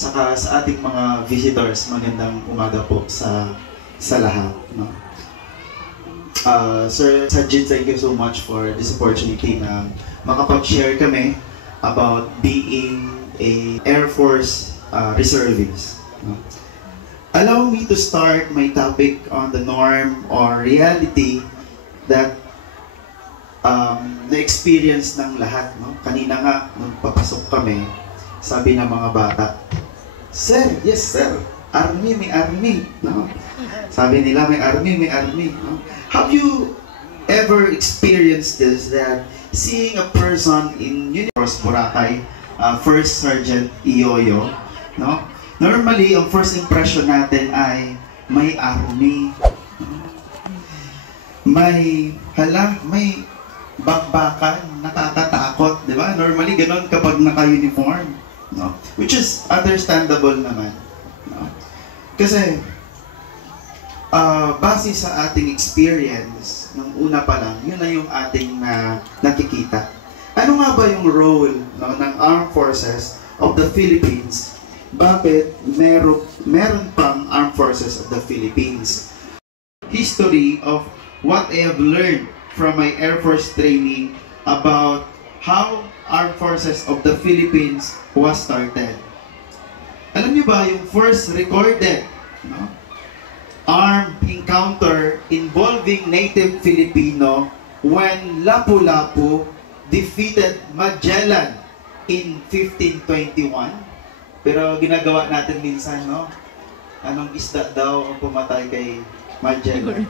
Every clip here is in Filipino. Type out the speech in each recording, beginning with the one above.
saka sa ating mga visitors, magandang umaga po sa lahat. No? Sir Sajid, thank you so much for this opportunity na makapag-share kami about being a Air Force reservist. No? Allow me to start my topic on the norm or reality that na-experience ng lahat. No? Kanina nga, nung papasok kami, sabi ng mga bata, "Sir, yes sir, army, may army." No? Sabi nila, may army, may army. No? Have you ever experienced this, that seeing a person in uniform, Boracay, First Sergeant Iyoyo, no? Normally, ang first impression natin ay may army. May bakbakan, nakakatakot, di ba? Normally, ganun kapag naka-uniform. No? Which is understandable naman. No? Kasi, base sa ating experience, nung una pa lang, yun na yung ating nakikita. Ano nga ba yung role, no, ng Armed Forces of the Philippines? Bakit meron pang Armed Forces of the Philippines? History of what I have learned from my Air Force training about how Armed Forces of the Philippines was started. Alam niyo ba yung first recorded, no, armed encounter involving native Filipino when Lapu-Lapu defeated Magellan in 1521? Pero ginagawa natin minsan, no? Anong isda daw ang pumatay kay Magellan?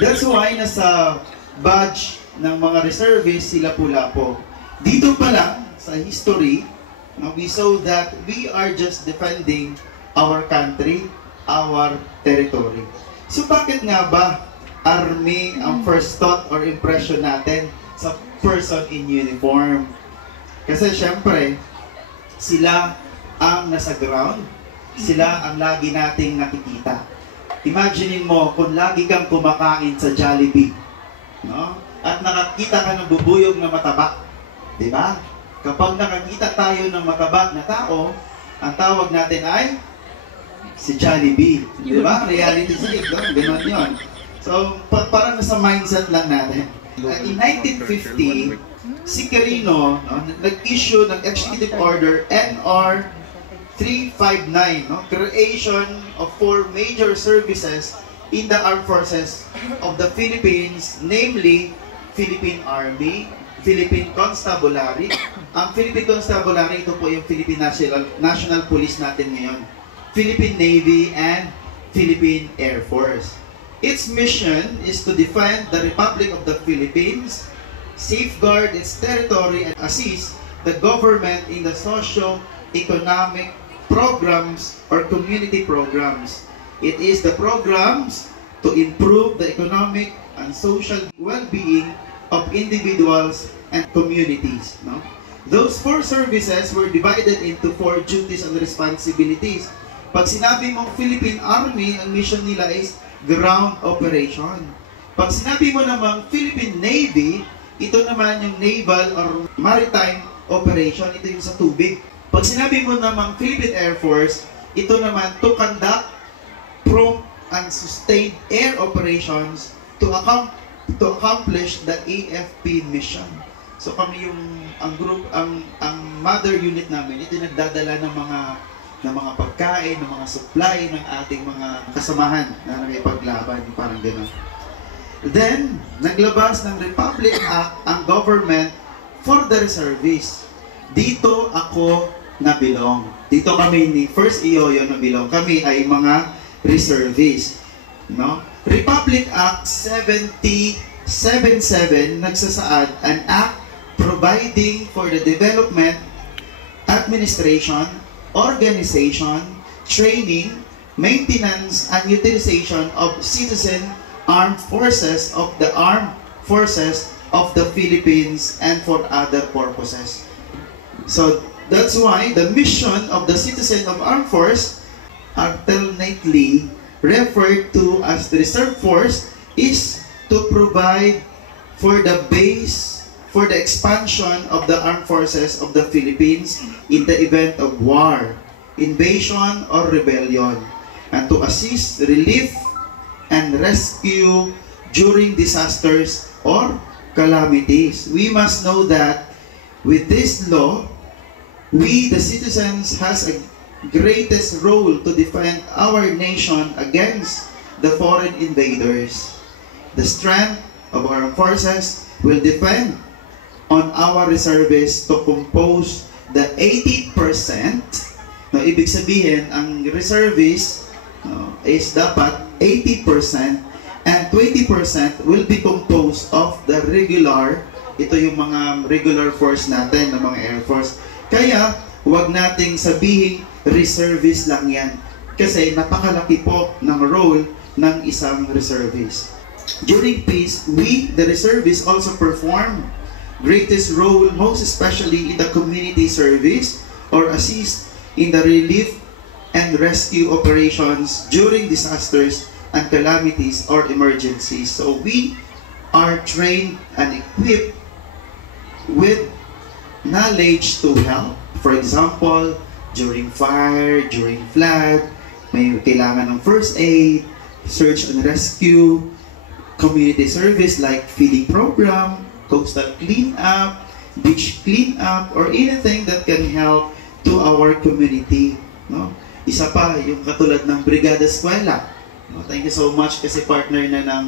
That's why nasa badge ng mga reservists si Lapu-Lapu. Dito pa lang sa history, no, we saw that we are just defending our country, our territory. So bakit nga ba army ang first thought or impression natin sa person in uniform? Kasi syempre, sila ang nasa ground, sila ang lagi nating nakikita. Imagine mo kung lagi kang kumakain sa Jollibee, no? At nakakita ka ng bubuyog na mataba, di ba? Kapag nakakita tayo ng mataba na tao, ang tawag natin ay si Jollibee, di ba? Reality check, no? Ganon yun. So, parang nasa mindset lang natin. In 1950, si Quirino, no, nag-issue ng Executive Order NR 359, no? Creation of 4 major services in the Armed Forces of the Philippines, namely Philippine Army, Philippine Constabulary. Ang Philippine Constabulary, ito po yung Philippine National Police natin ngayon, Philippine Navy, and Philippine Air Force. Its mission is to defend the Republic of the Philippines, safeguard its territory, and assist the government in the socio-economic programs or community programs. It is the programs to improve the economic and social well-being of individuals and communities. No? Those 4 services were divided into 4 duties and responsibilities. Pag sinabi mong Philippine Army, ang mission nila is ground operation. Pag sinabi mo namang Philippine Navy, ito naman yung naval or maritime operation, ito yung sa tubig. Pag sinabi mo namang Philippine Air Force, ito naman to conduct prompt and sustained air operations to accomplish the AFP mission. So kami ang mother unit namin, ito nagdadala ng mga pagkain, ng mga supply ng ating mga kasamahan na nakipaglaban, parang gano'n. Then, naglabas ng Republic Act ang government for the reservists. Dito ako nabilong. Dito kami ni First Iyoyo nabilong. Kami ay mga reservists. No? Republic Act 7077 nagsasaad an act providing for the development, administration, organization, training, maintenance, and utilization of citizen armed forces of the Armed Forces of the Philippines and for other purposes. So that's why the mission of the citizen of armed force, alternately referred to as the reserve force, is to provide for the base for the expansion of the armed forces of the Philippines in the event of war, invasion, or rebellion, and to assist relief and rescue during disasters or calamities. We must know that with this law, we, the citizens, has a greatest role to defend our nation against the foreign invaders. The strength of our forces will depend on our reservists to compose the 80%. No, ibig sabihin, ang reservists is dapat 80% and 20% will be composed of the regular, ito yung mga regular force natin, ng mga Air Force. Kaya, huwag nating sabihin reservist lang yan. Kasi napakalaki po ng role ng isang reservist. During peace, we, the reservists, also perform greatest role, most especially in the community service or assist in the relief and rescue operations during disasters and calamities or emergencies. So we are trained and equipped with knowledge to help. For example, during fire, during flood, may kailangan ng first aid, search and rescue, community service like feeding program, coastal cleanup, beach cleanup, or anything that can help to our community. No? Isa pa, yung katulad ng Brigada Eskwela. No? Thank you so much kasi partner na ng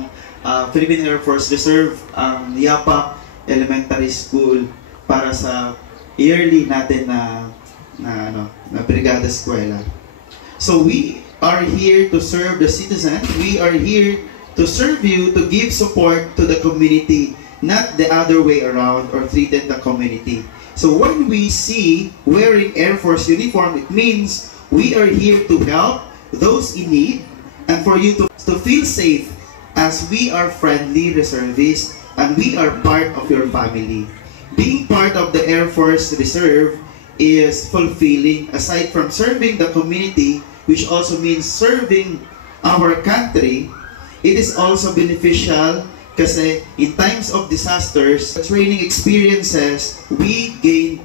Philippine Air Force Reserve ang Yapak Elementary School para sa yearly natin na Brigada Eskwela. So we are here to serve the citizens. We are here to serve you, to give support to the community, not the other way around or threaten the community. So when we see wearing Air Force uniform, it means we are here to help those in need and for you to feel safe as we are friendly reservists and we are part of your family. Being part of the Air Force Reserve is fulfilling. Aside from serving the community, which also means serving our country, it is also beneficial kasi in times of disasters, the training experiences we gain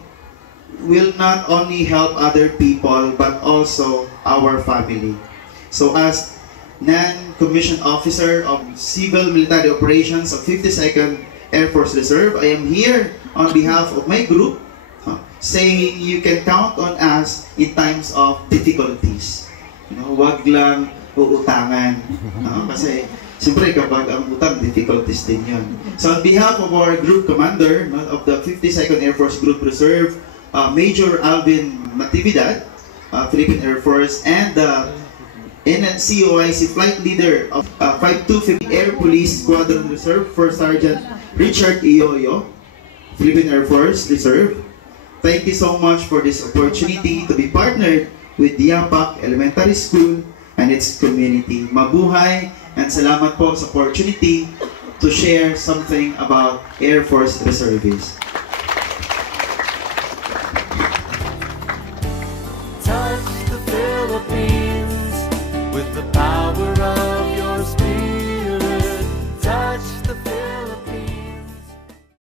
will not only help other people but also our family. So as non-commissioned officer of Civil Military Operations of 52nd Air Force Reserve, I am here on behalf of my group saying you can count on us in times of difficulties. Huwag lang uutangan. Kasi siyempre kapag ang utang, difficulties din yun. So on behalf of our group commander of the 52nd Air Force Group Reserve, Major Alvin Matividad, Philippine Air Force, and the NNCOIC Flight Leader of 5250 Air Police Squadron Reserve, First Sergeant Richard Iyoyo, Philippine Air Force Reserve. Thank you so much for this opportunity to be partnered with Yapak Elementary School and its community. Mabuhay and salamat po sa opportunity to share something about Air Force Reservists.